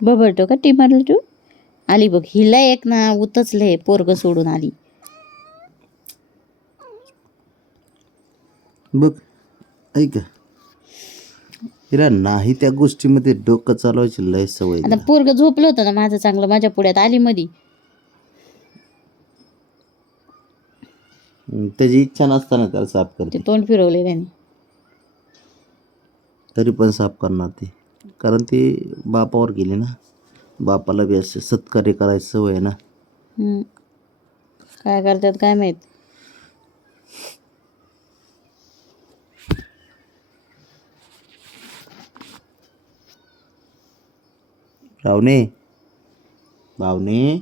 बबरतो का टी मारली तू आली बघ हिला एक ना उतचले पोरग सोडून आली बघ ऐक हिला नाही त्या गोष्टीमध्ये डोकं चालवायची लय सवय आता पोरग झोपलं होतं ना माझं चांगलं माझ्या पुढ्यात आली मधी त्याची इच्छा नसताना त्याला साफ ते करते तोंड फिरवले त्याने तरी पण साफ करणार ती कारण ती बापावर गेली ना बापाला बी असं सत्कार्य करायची सवय आहे ना काय करतात काय माहित रावणे बावणे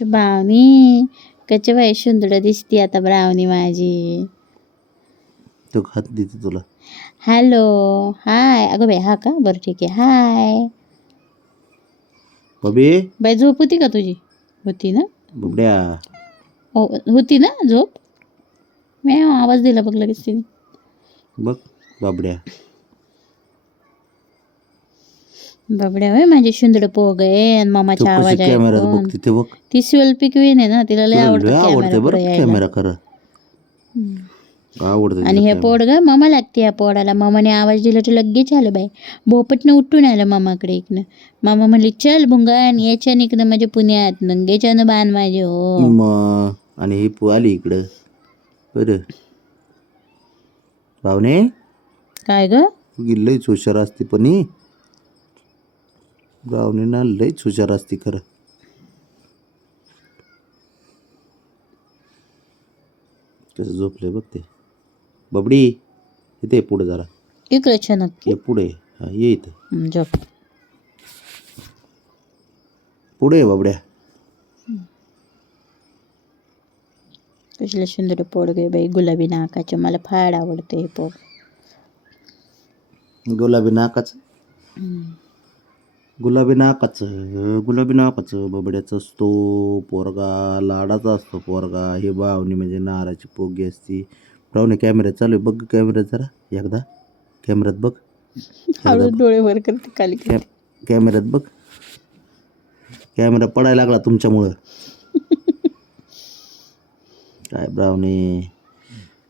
बावनी कच्चे बाई सुंदर दिसती आता ब्रावनी माझी तो हात देते तुला हॅलो हाय अगं बाई हा का बरं ठीक आहे हाय बबे बाई झोप होती का तुझी होती ना बुबड्या हो होती ना झोप मी आवाज दिला बघ लगेच तिने बघ बाबड्या बाबड्या होय माझी सुंदर पोग आहे आणि तो मामाचा कशी आवाज कॅमेऱ्यात आहे बघ तिथे बघ ती सेल्फी क्वीन आहे ना तिला लय तुला आवडतं लय आवडते कॅमेरा बरं पुढे यायला कॅमेरा खरं आवडतं आणि तिला हे camera. पोड ग मामा लागते या पोडाला मामाने आवाज दिला तर लगेच आलं बाई भोपटनं उठून आलं मामाकडे इकडनं मामा म्हणले चल भुंगण याच्या इकडं माझ्या पुण्यात नंगेच्यानं बाण माझे हो मग आणि ही आली इकडं बरं भावने काय ग लईच हुशार असते पण ही भावनेना लईच हुशार असते खरं कसं झोपले बघ ते बबडी इथे पुढे जरा इकडे छनक ये पुढे हा ये इथं झोप पुढे ये बाबड्या कसलं सुंदर पोड गे बाई गुलाबी नाकाचे मला फार आवडते हे पोड गुलाबी नाकाचं गुलाबी नाकाचं बबड्याचं असतो पोरगा लाडाचा असतो पोरगा हे भावनी म्हणजे नाराची पोगी असती भावने कॅमेऱ्यात चालू आहे बघ कॅमेऱ्यात जरा एकदा कॅमेऱ्यात बघ हळू डोळे वर करते खाली कॅमेऱ्यात बघ कॅमेरा पडायला लागला तुमच्यामुळं काय ब्रावणे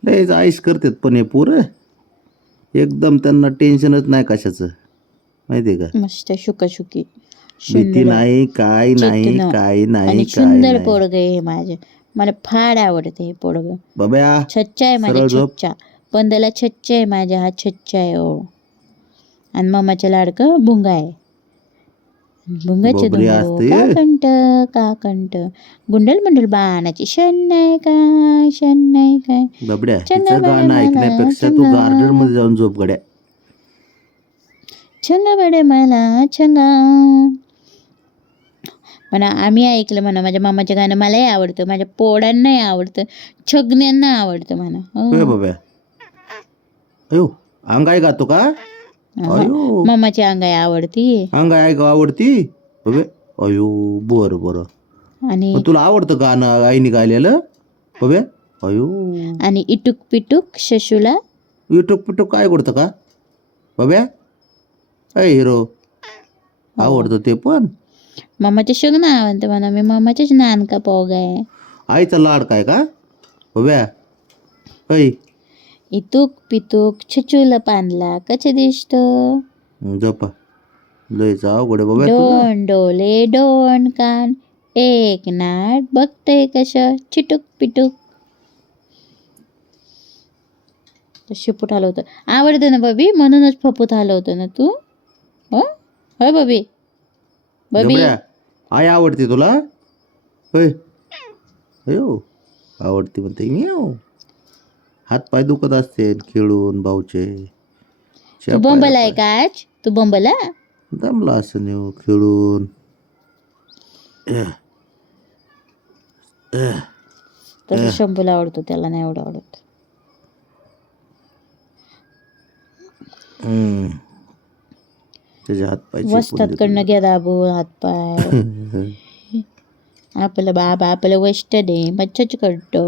लयच आईश करतात पण हे पोरं एकदम त्यांना टेन्शनच नाही कशाचं माहिती आहे का मस्त शुकाशुकी भीती नाही काय नाही चिकनं. काय नाही आणि काय सुंदर नाही पोडग आहे हे माझे मला फार आवडते हे पोडग बाब्या छच्चा आहे माझ्या सरळ झोप. छच्चा पंदला छच्चा आहे माझ्या हा छच्चा आहे हो आणि मामाच्या लाडकं भुंगा आहे भुंगाचे बोबडी असते. का कंट गुंडल मंडल बाणाची शन नाही काय बाबड्या चंगा तिचं गाणं मला, ऐकण्यापेक्षा तू चंगा. गार्डन मध्ये जाऊन झोप गड्या छंगा बडे मला छंगा म्हणा आम्ही ऐकलं म्हणा माझ्या मामाचं गाणं मलाही आवडतं माझ्या पोडांनाही आवडतं छगण्यांना आवडतं म्हणा होय बाब्या अयो अंगाई गातो का अयो मामाची अंगाई आवडती अंगाई ऐका आवडती बाबे अयो बरं बरं आणि मग तुला आवडतं गाणं आईने गायलेलं बाब्या अयो आणि इटुक पिटुक शशूला युट्यूब पिटूक काय आवडतं का बाब्या अय हिरो आवडतं ते पण मामाचे शगनं आवडतं म्हणा मी मामाचेच नानका पोग आहे आईचा लाड काय का बाब्या ऐ इतुक पितुक छचूला पानला कसे दिसतो झोपा लयच अवघड आहे बाबा तुझं. दोन डोले दोन कान एक नाट बघते कसं चिटुक पिटुक शिपूट आलं होतं आवडतं ना बबी म्हणूनच फपूत आलं होतं ना तू हो होय बबी बबी जबड्या, आई आवडते तुला होय अयो आवडते म्हणते म्याव. हात पाय दुखत असते खेळून भाऊचे तू बंबल आहे का आज तू बंबला दमला असं नेऊ खेळून तसं शंभूला आवडतो त्याला नाही एवढं आवडत त्याचे हात पाय वस्तात कडनं घ्या दाबून हातपाय आपलं बाबा आपलं वस्ट दे मच्छच करतो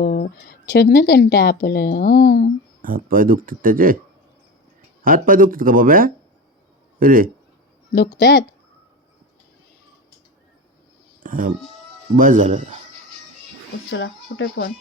छगन कंट आपलं हात पाय दुखतात त्याचे हात पाय दुखतात का बाब्या अरे दुखतात बस झालं. उचला कुठे फोन